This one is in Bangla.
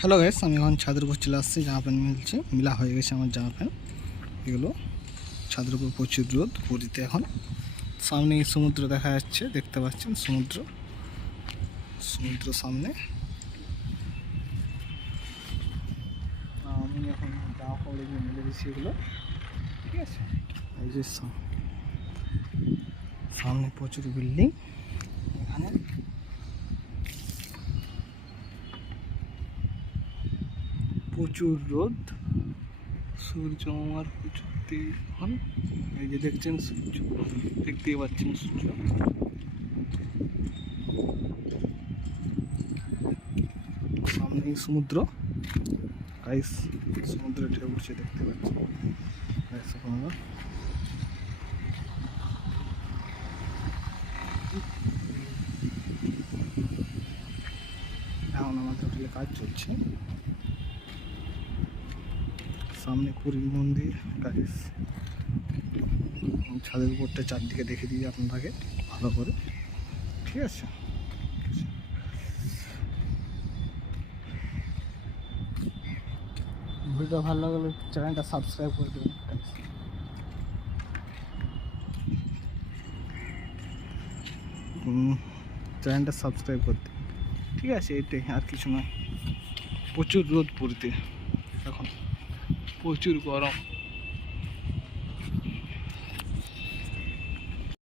হ্যালো গাইস, আমি এখন ছাদের উপর চলে আসছি। জামা প্যান্ট মিলা হয়ে গেছে আমার জামা প্যান্ট। এগুলো ছাদের উপর প্রচুর রোদ পুরীতে এখন। সামনে সমুদ্র দেখা যাচ্ছে, দেখতে পাচ্ছেন সমুদ্র সামনে। আমি এখন জামা কাপড় মিলে দিচ্ছি এগুলো, ঠিক আছে। এই যে সামনে প্রচুর বিল্ডিং, এখানে প্রচুর রোদ, সূর্য আমার প্রচুর এখন। এই যে দেখছেন সূর্য, দেখতেই পাচ্ছেন সূর্য। সামনেই সমুদ্র গাইস, সমুদ্রে ঢেউ উঠছে দেখতে পাচ্ছেন গাইস। এখন আমাদের হোটেলে কাজ চলছে, সামনে পুরীর মন্দির গাইস। ছাদের উপরটা চারদিকে দেখে দিই আপনাকে ভালো করে, ঠিক আছে। ভিডিও ভালো লাগলে চ্যানেলটা সাবস্ক্রাইব করে দেবেন গাইস। চ্যানেলটা সাবস্ক্রাইব করতে, ঠিক আছে। এটাই, আর কিছু নয়। প্রচুর রোদ পুরীতে এখন, প্রচুর গরম।